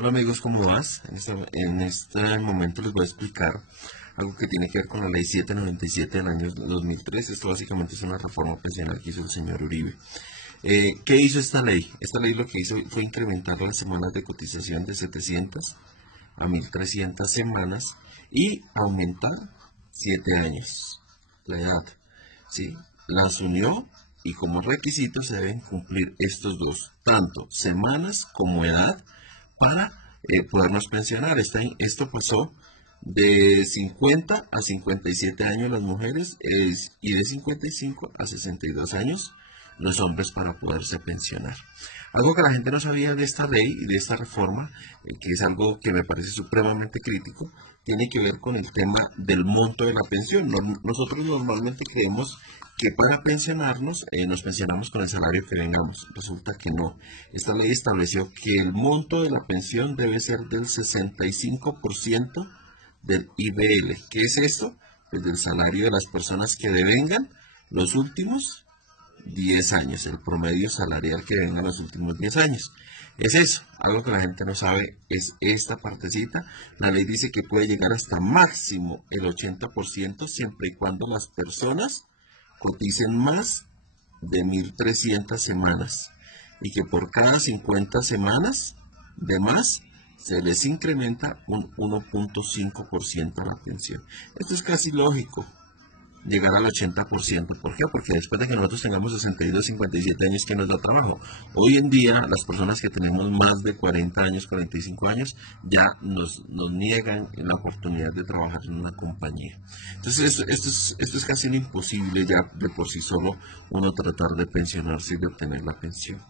Hola amigos, ¿cómo vas? En este momento les voy a explicar algo que tiene que ver con la ley 797 del año 2003. Esto básicamente es una reforma pensional que hizo el señor Uribe. ¿Qué hizo esta ley? Esta ley lo que hizo fue incrementar las semanas de cotización de 700 a 1300 semanas y aumentar 7 años la edad. ¿Sí? Las unió y como requisito se deben cumplir estos dos, tanto semanas como edad para podernos pensionar. Esto pasó de 50 a 57 años las mujeres y de 55 a 62 años los hombres para poderse pensionar. Algo que la gente no sabía de esta ley y de esta reforma, que es algo que me parece supremamente crítico, tiene que ver con el tema del monto de la pensión. Nosotros normalmente creemos que para pensionarnos nos pensionamos con el salario que vengamos. Resulta que no. Esta ley estableció que el monto de la pensión debe ser del 65% del IBL. ¿Qué es esto? Pues del salario de las personas que devengan los últimos 10 años, el promedio salarial que venga en los últimos 10 años. Es eso, algo que la gente no sabe es esta partecita. La ley dice que puede llegar hasta máximo el 80% siempre y cuando las personas coticen más de 1300 semanas y que por cada 50 semanas de más se les incrementa un 1.5% la pensión. Esto es casi lógico, llegar al 80%. ¿Por qué? Porque después de que nosotros tengamos 62, 57 años, ¿que nos da trabajo? Hoy en día, las personas que tenemos más de 40 años, 45 años, ya nos niegan la oportunidad de trabajar en una compañía. Entonces, esto es casi imposible ya de por sí solo uno tratar de pensionarse y de obtener la pensión.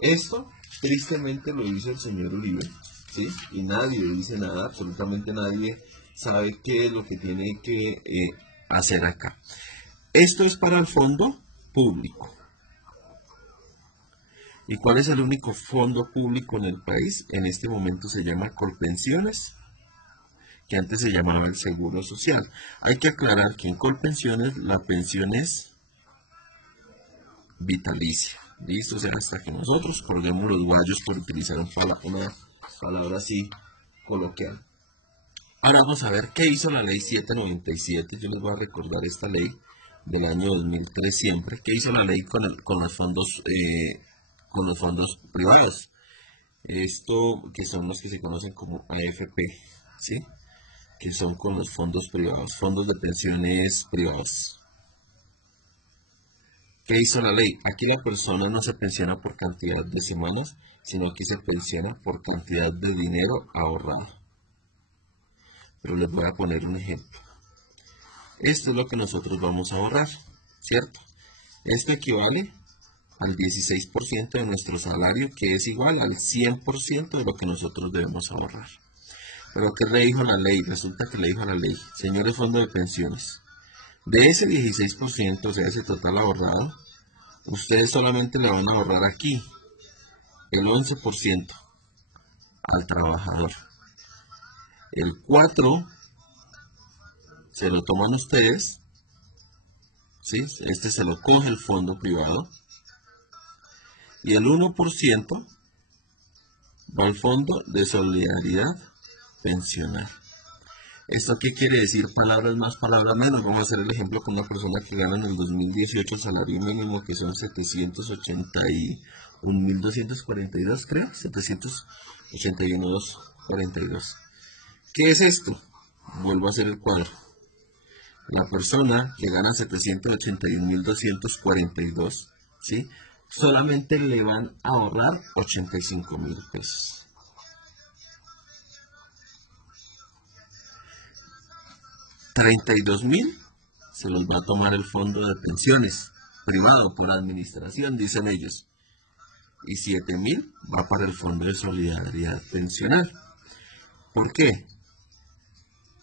Esto, tristemente, lo hizo el señor Uribe, ¿sí? Y nadie dice nada, absolutamente nadie sabe qué es lo que tiene que hacer acá. Esto es para el fondo público. ¿Y cuál es el único fondo público en el país? En este momento se llama Colpensiones, que antes se llamaba el Seguro Social. Hay que aclarar que en Colpensiones la pensión es vitalicia. ¿Listo? O sea, hasta que nosotros colguemos los guayos, por utilizar una palabra así coloquial. Ahora vamos a ver qué hizo la ley 797. Yo les voy a recordar esta ley del año 2003 siempre. ¿Qué hizo la ley con los fondos privados? Esto que son los que se conocen como AFP, ¿sí? Que son con los fondos privados, fondos de pensiones privados. ¿Qué hizo la ley? Aquí la persona no se pensiona por cantidad de semanas, sino que se pensiona por cantidad de dinero ahorrado. Pero les voy a poner un ejemplo. Esto es lo que nosotros vamos a ahorrar, ¿cierto? Esto equivale al 16% de nuestro salario, que es igual al 100% de lo que nosotros debemos ahorrar. Pero ¿qué le dijo la ley? Resulta que le dijo a la ley, señores fondos de pensiones, de ese 16%, o sea, ese total ahorrado, ustedes solamente le van a ahorrar aquí el 11% al trabajador. El 4% se lo toman ustedes, ¿sí? Este se lo coge el fondo privado. Y el 1% va al fondo de solidaridad pensional. ¿Esto qué quiere decir? Palabras más, palabras menos. Vamos a hacer el ejemplo con una persona que gana en el 2018 el salario mínimo, que son 781.242, creo. 781.242. ¿Qué es esto? Vuelvo a hacer el cuadro. La persona que gana 781.242, ¿sí? Solamente le van a ahorrar 85.000 pesos. 32.000 se los va a tomar el fondo de pensiones privado por administración, dicen ellos. Y 7.000 va para el fondo de solidaridad pensional. ¿Por qué?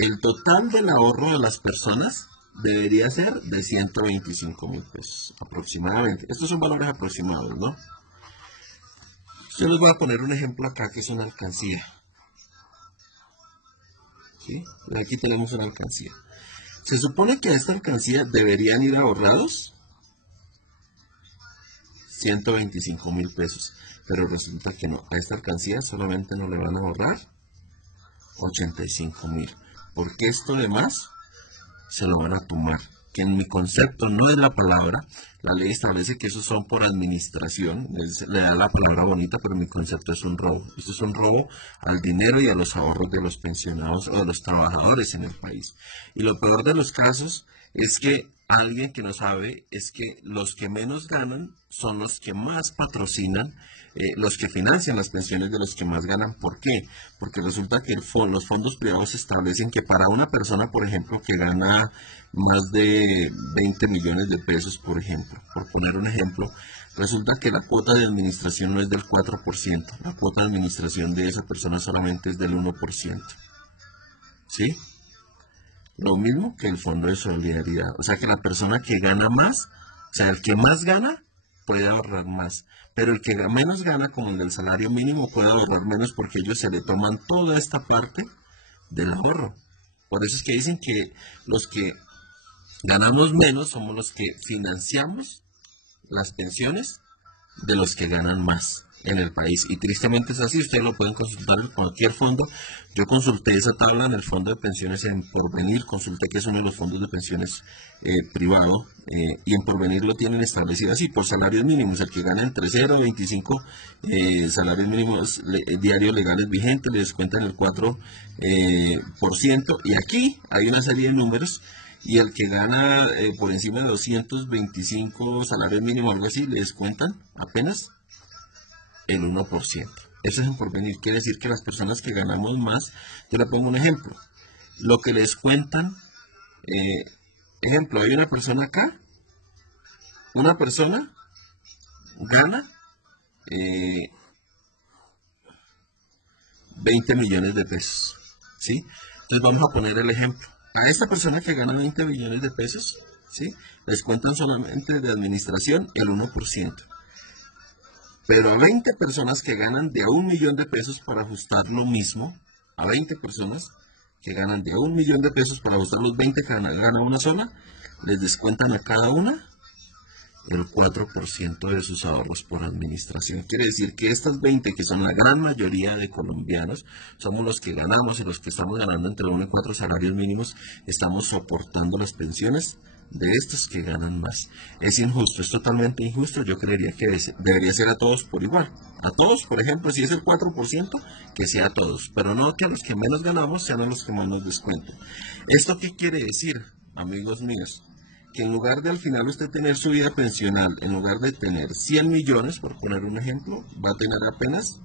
El total del ahorro de las personas debería ser de 125.000 pesos aproximadamente. Estos son valores aproximados, ¿no? Yo les voy a poner un ejemplo acá que es una alcancía. ¿Sí? Aquí tenemos una alcancía. Se supone que a esta alcancía deberían ir ahorrados 125 mil pesos. Pero resulta que no, a esta alcancía solamente no le van a ahorrar 85 mil. Porque esto de más se lo van a tomar. Que en mi concepto no es la palabra. La ley establece que esos son por administración. Le da la palabra bonita, pero en mi concepto es un robo. Esto es un robo al dinero y a los ahorros de los pensionados o de los trabajadores en el país. Y lo peor de los casos es que alguien que no sabe es que los que menos ganan son los que más patrocinan, los que financian las pensiones de los que más ganan. ¿Por qué? Porque resulta que los fondos privados establecen que para una persona, por ejemplo, que gana más de 20 millones de pesos, por ejemplo, por poner un ejemplo, resulta que la cuota de administración no es del 4%, la cuota de administración de esa persona solamente es del 1%. ¿Sí? Lo mismo que el fondo de solidaridad. O sea que la persona que gana más, o sea, el que más gana, puede ahorrar más. Pero el que menos gana, como el del salario mínimo, puede ahorrar menos porque ellos se le toman toda esta parte del ahorro. Por eso es que dicen que los que ganamos menos somos los que financiamos las pensiones de los que ganan más en el país. Y tristemente es así, ustedes lo pueden consultar en cualquier fondo. Yo consulté esa tabla en el fondo de pensiones en Porvenir, consulté que es uno de los fondos de pensiones privado, y en Porvenir lo tienen establecido así, por salarios mínimos, el que gana entre 0 y 25 salarios mínimos diarios legales vigentes, le descuentan el 4%, y aquí hay una serie de números, y el que gana por encima de 225 salarios mínimos, algo así, le descuentan apenas el 1%. Eso es en Porvenir. Quiere decir que las personas que ganamos más, yo le pongo un ejemplo. Lo que les cuentan, ejemplo, hay una persona acá, una persona gana 20 millones de pesos. ¿Sí? Entonces vamos a poner el ejemplo. A esta persona que gana 20 millones de pesos, ¿sí? Les cuentan solamente de administración el 1%. Pero a 20 personas que ganan de a 1 millón de pesos para ajustar lo mismo, a 20 personas que ganan de a 1 millón de pesos para ajustar los 20 que gana una sola, les descuentan a cada una el 4% de sus ahorros por administración. Quiere decir que estas 20, que son la gran mayoría de colombianos, somos los que ganamos y los que estamos ganando entre 1 y 4 salarios mínimos, estamos soportando las pensiones de estos que ganan más. Es injusto, es totalmente injusto. Yo creería que debería ser a todos por igual. A todos, por ejemplo, si es el 4%, que sea a todos, pero no que los que menos ganamos sean los que más nos descuenten. ¿Esto qué quiere decir, amigos míos? Que en lugar de al final usted tener su vida pensional, en lugar de tener 100 millones, por poner un ejemplo, va a tener apenas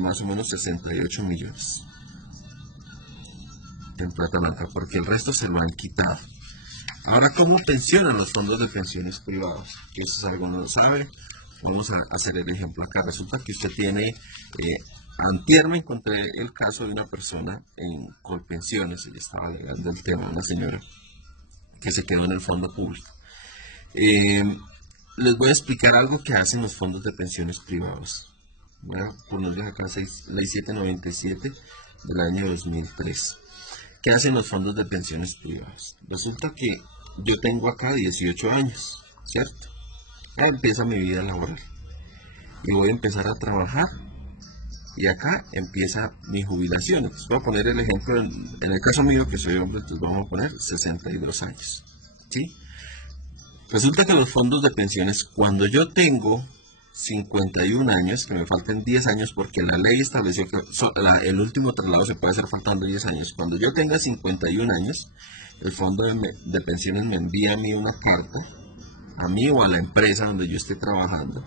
más o menos 68 millones en plata blanca, porque el resto se lo han quitado. Ahora, ¿cómo pensionan los fondos de pensiones privados? Que eso es algo no lo sabe. Vamos a hacer el ejemplo acá. Resulta que usted tiene, antier me encontré el caso de una persona en Colpensiones, ella estaba alegando el tema, una señora que se quedó en el fondo público. Les voy a explicar algo que hacen los fondos de pensiones privados. Voy a ponerles acá ley 797 del año 2003. ¿Qué hacen los fondos de pensiones privados? Resulta que yo tengo acá 18 años, ¿cierto? Ya empieza mi vida laboral y voy a empezar a trabajar, y acá empieza mi jubilación. Entonces voy a poner el ejemplo, en el caso mío que soy hombre, entonces vamos a poner 62 años, ¿sí? Resulta que los fondos de pensiones, cuando yo tengo 51 años, que me falten 10 años porque la ley estableció que el último traslado se puede hacer faltando 10 años. Cuando yo tenga 51 años, el fondo de pensiones me envía a mí una carta, a mí o a la empresa donde yo esté trabajando,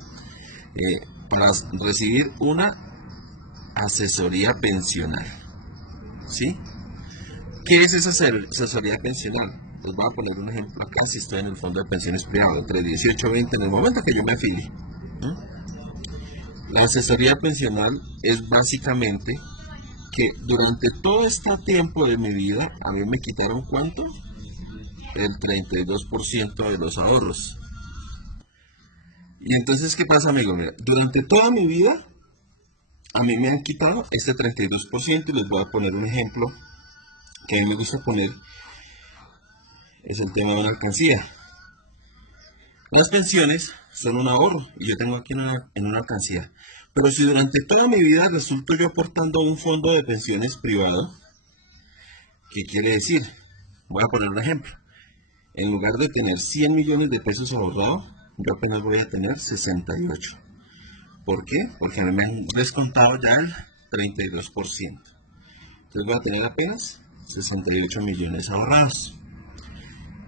para recibir una asesoría pensional. ¿Sí? ¿Qué es esa asesoría pensional? Les voy a poner un ejemplo acá, si estoy en el fondo de pensiones privado, entre 18 y 20, en el momento que yo me afilie. La asesoría pensional es básicamente que durante todo este tiempo de mi vida, a mí me quitaron ¿cuánto? El 32% de los ahorros. Y entonces, ¿qué pasa, amigo? Mira, durante toda mi vida, a mí me han quitado este 32%, y les voy a poner un ejemplo que a mí me gusta poner, es el tema de la alcancía. Las pensiones son un ahorro y yo tengo aquí en una alcancía. Pero si durante toda mi vida resulto yo aportando a un fondo de pensiones privado, ¿qué quiere decir? Voy a poner un ejemplo. En lugar de tener 100 millones de pesos ahorrados, yo apenas voy a tener 68. ¿Por qué? Porque a mí me han descontado ya el 32%. Entonces voy a tener apenas 68 millones ahorrados.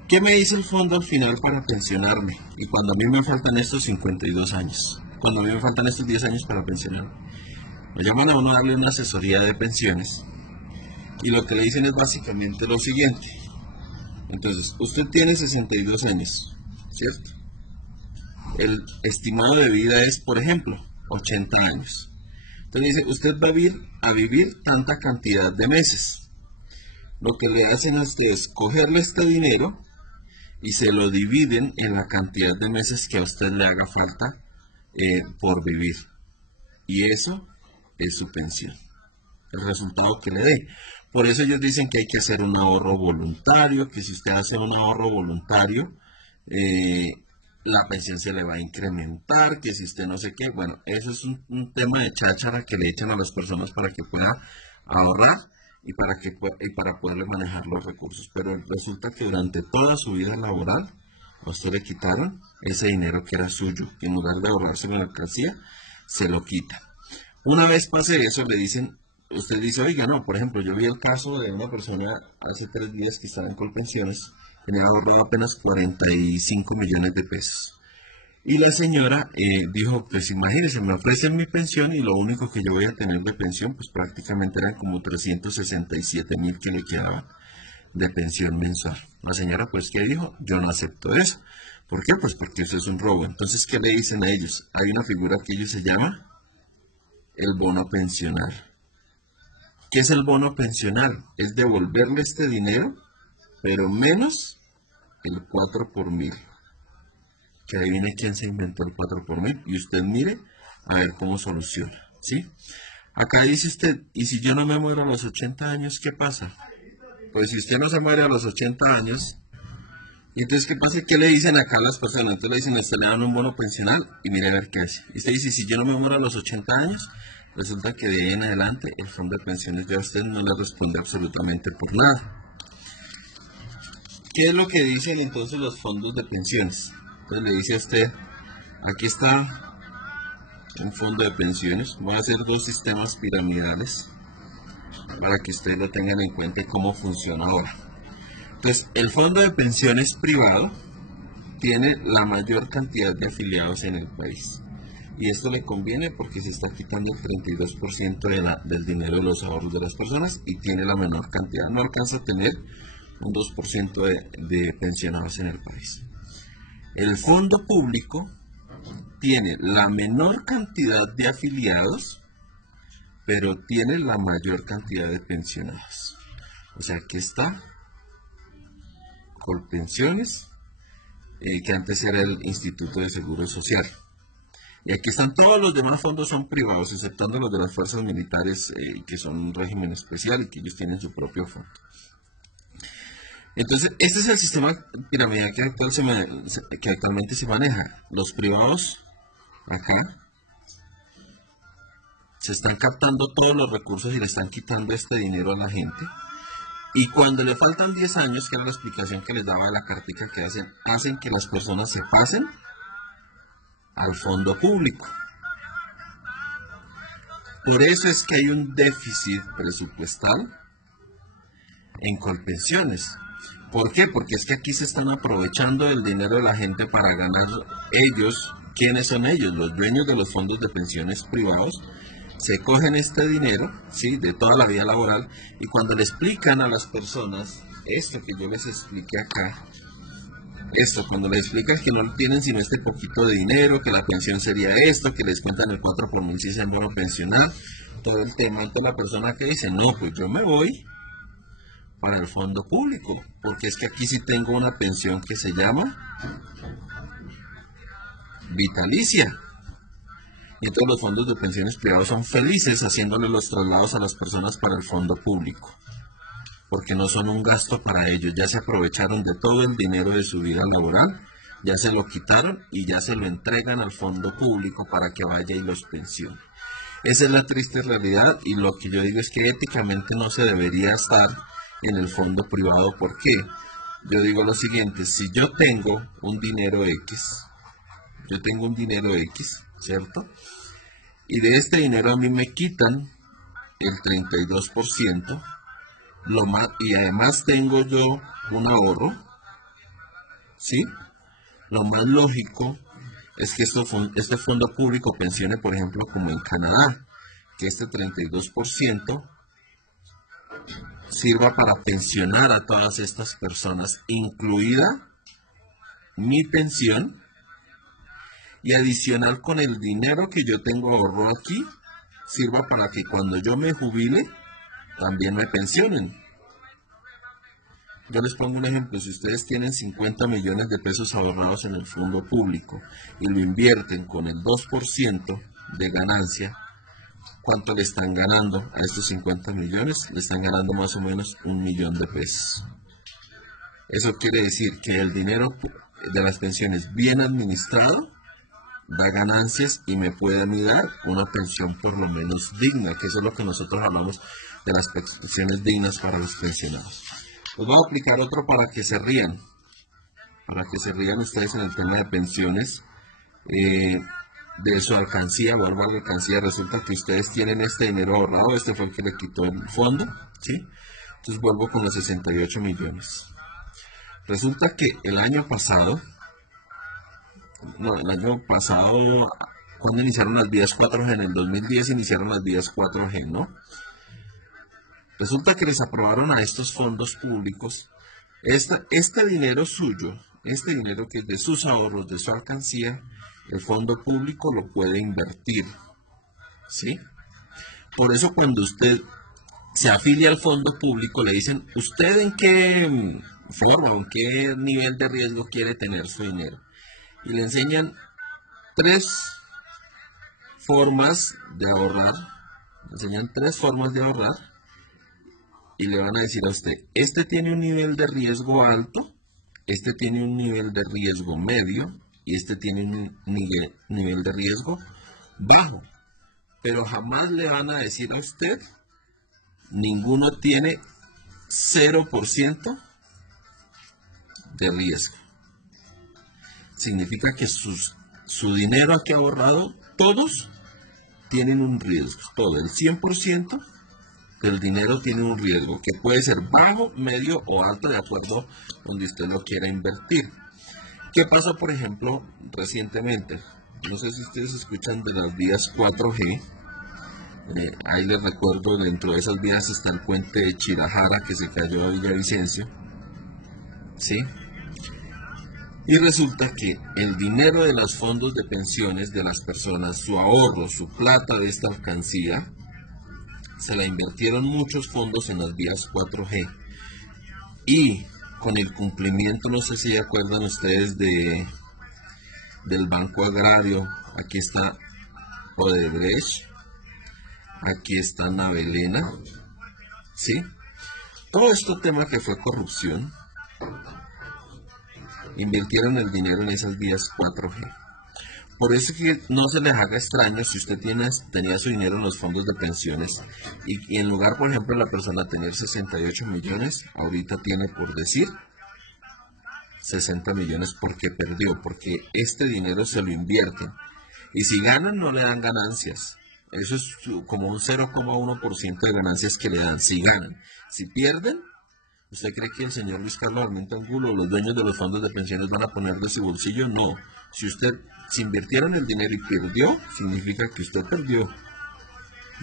¿Qué me dice el fondo al final para pensionarme? Y cuando a mí me faltan estos 52 años, cuando a mí me faltan estos 10 años para pensionarme, me llaman a uno a darle una asesoría de pensiones y lo que le dicen es básicamente lo siguiente. Entonces, usted tiene 62 años, ¿cierto? El estimado de vida es, por ejemplo, 80 años. Entonces dice, usted va a vivir tanta cantidad de meses. Lo que le hacen a usted es cogerle este dinero y se lo dividen en la cantidad de meses que a usted le haga falta por vivir. Y eso es su pensión, el resultado que le dé. Por eso ellos dicen que hay que hacer un ahorro voluntario, que si usted hace un ahorro voluntario, la pensión se le va a incrementar, que si usted no sé qué. Bueno, eso es un tema de cháchara que le echan a las personas para que pueda ahorrar y para poderle manejar los recursos. Pero resulta que durante toda su vida laboral, a usted le quitaron ese dinero que era suyo, que en lugar de ahorrarse en la alcancía, se lo quita. Una vez pase eso, le dicen, usted dice, oiga, no, por ejemplo, yo vi el caso de una persona hace 3 días que estaba en Colpensiones, tenía ahorrado apenas 45 millones de pesos. Y la señora dijo, pues imagínense, me ofrecen mi pensión y lo único que yo voy a tener de pensión, pues prácticamente eran como 367.000 que le quedaban de pensión mensual. La señora, pues, ¿qué dijo? Yo no acepto eso. ¿Por qué? Pues porque eso es un robo. Entonces, ¿qué le dicen a ellos? Hay una figura que ellos se llama el bono pensional. ¿Qué es el bono pensional? Es devolverle este dinero, pero menos el 4 por mil. Que adivine quién se inventó el 4 por mil. Y usted mire a ver cómo soluciona. ¿Sí? Acá dice usted, ¿y si yo no me muero a los 80 años, qué pasa? Pues si usted no se muere a los 80 años, y entonces, ¿qué pasa? ¿Qué le dicen acá a las personas? Entonces le dicen, usted le dan un bono pensional y mire a ver qué hace. Y usted dice, si yo no me muero a los 80 años, resulta que de ahí en adelante el fondo de pensiones de usted no le responde absolutamente por nada. ¿Qué es lo que dicen entonces los fondos de pensiones? Entonces le dice a usted, aquí está un fondo de pensiones, voy a hacer 2 sistemas piramidales para que ustedes lo tengan en cuenta y cómo funciona ahora. Entonces, el fondo de pensiones privado tiene la mayor cantidad de afiliados en el país. Y esto le conviene porque se está quitando el 32% del dinero de los ahorros de las personas y tiene la menor cantidad. No alcanza a tener un 2% de pensionados en el país. El fondo público tiene la menor cantidad de afiliados, pero tiene la mayor cantidad de pensionados. O sea, aquí está Colpensiones, que antes era el Instituto de Seguro Social. Y aquí están todos los demás fondos, son privados, exceptando los de las fuerzas militares, que son un régimen especial y que ellos tienen su propio fondo. Entonces, este es el sistema piramidal que actualmente se maneja. Los privados, acá, se están captando todos los recursos y le están quitando este dinero a la gente. Y cuando le faltan 10 años, que era la explicación que les daba de la cartica que hacen que las personas se pasen al fondo público. Por eso es que hay un déficit presupuestal en Colpensiones. ¿Por qué? Porque es que aquí se están aprovechando del dinero de la gente para ganar ellos. ¿Quiénes son ellos? Los dueños de los fondos de pensiones privados. Se cogen este dinero, ¿sí?, de toda la vida laboral, y cuando le explican a las personas esto que yo les expliqué acá, cuando les explican que no tienen sino este poquito de dinero, que la pensión sería esto, que les cuentan el 4 por mil si es el bono pensional, todo el tema, entonces la persona que dice, no, pues yo me voy para el fondo público, porque es que aquí sí tengo una pensión que se llama vitalicia. Y todos los fondos de pensiones privados son felices haciéndole los traslados a las personas para el fondo público, porque no son un gasto para ellos, ya se aprovecharon de todo el dinero de su vida laboral ya se lo quitaron y ya se lo entregan al fondo público para que vaya y los pensione. Esa es la triste realidad y lo que yo digo es que éticamente no se debería estar en el fondo privado. ¿Por qué? Yo digo lo siguiente, si yo tengo un dinero X, ¿cierto? Y de este dinero a mí me quitan el 32%, y además tengo yo un ahorro, ¿sí? Lo más lógico es que este fondo público pensione, por ejemplo, como en Canadá, que este 32% sirva para pensionar a todas estas personas, incluida mi pensión, y adicional con el dinero que yo tengo ahorrado aquí, sirva para que cuando yo me jubile, también me pensionen. Yo les pongo un ejemplo, si ustedes tienen 50 millones de pesos ahorrados en el fondo público y lo invierten con el 2% de ganancia, ¿cuánto le están ganando a estos 50 millones? Le están ganando más o menos 1.000.000 de pesos. Eso quiere decir que el dinero de las pensiones bien administrado da ganancias y me puede a mí dar una pensión por lo menos digna, que eso es lo que nosotros hablamos de las pensiones dignas para los pensionados. Les voy a aplicar otro para que se rían ustedes en el tema de pensiones. De su alcancía, vuelvo a la alcancía, resulta que ustedes tienen este dinero ahorrado, este fue el que le quitó el fondo, ¿sí? Entonces vuelvo con los 68 millones. Resulta que el año pasado, cuando iniciaron las vías 4G, en el 2010 iniciaron las vías 4G, ¿no? Resulta que les aprobaron a estos fondos públicos este dinero suyo, este dinero que es de sus ahorros, de su alcancía, el fondo público lo puede invertir, ¿sí? Por eso cuando usted se afilia al fondo público, le dicen, ¿usted en qué forma o en qué nivel de riesgo quiere tener su dinero? Y le enseñan 3 formas de ahorrar, y le van a decir a usted, este tiene un nivel de riesgo alto, este tiene un nivel de riesgo medio y este tiene un nivel de riesgo bajo. Pero jamás le van a decir a usted, ninguno tiene 0% de riesgo. Significa que su dinero aquí ahorrado, todos tienen un riesgo, todo, el 100% del dinero tiene un riesgo que puede ser bajo, medio o alto de acuerdo donde usted lo quiera invertir. ¿Qué pasó, por ejemplo, recientemente? No sé si ustedes escuchan de las vías 4G. Ahí les recuerdo, dentro de esas vías está el puente de Chirajara que se cayó de Villavicencio, ¿sí? Y resulta que el dinero de los fondos de pensiones de las personas, su ahorro, su plata de esta alcancía, se la invirtieron muchos fondos en las vías 4G. Y con el cumplimiento, no sé si se acuerdan ustedes del Banco Agrario, aquí está Odebrecht, aquí está Navelena, ¿sí? Todo este tema que fue corrupción, invirtieron el dinero en esas vías 4G. Por eso que no se les haga extraño si usted tenía su dinero en los fondos de pensiones y en lugar, por ejemplo, de la persona tener 68 millones, ahorita tiene, por decir, 60 millones porque perdió, porque este dinero se lo invierten. Y si ganan, no le dan ganancias. Eso es como un 0,1% de ganancias que le dan si ganan. Si pierden, ¿usted cree que el señor Luis Carlos Armenta Angulo o los dueños de los fondos de pensiones van a poner de su bolsillo? No. Si invirtieron el dinero y perdió, significa que usted perdió.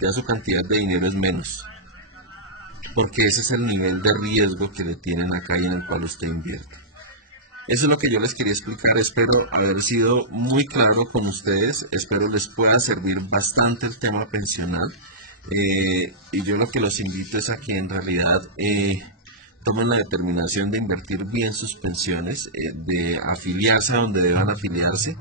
Ya su cantidad de dinero es menos. Porque ese es el nivel de riesgo que le tienen acá y en el cual usted invierte. Eso es lo que yo les quería explicar. Espero haber sido muy claro con ustedes. Espero les pueda servir bastante el tema pensional. Y yo lo que los invito es a que en realidad tomen la determinación de invertir bien sus pensiones, de afiliarse a donde deban afiliarse.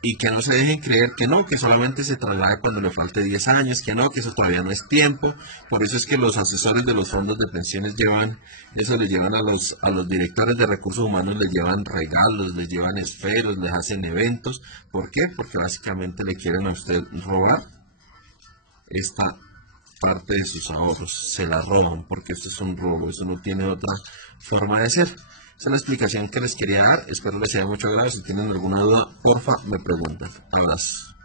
y que no se dejen creer que no, que solamente se traslada cuando le falte 10 años, que no, que eso todavía no es tiempo. Por eso es que los asesores de los fondos de pensiones llevan, eso les llevan a los directores de recursos humanos, les llevan regalos, les llevan esferos, les hacen eventos. ¿Por qué? Porque básicamente le quieren a usted robar esta parte de sus ahorros, se la roban, porque esto es un robo, eso no tiene otra forma de ser. Esa es la explicación que les quería dar, espero les sea de mucho agrado. Si tienen alguna duda, porfa, me preguntan. Abrazos.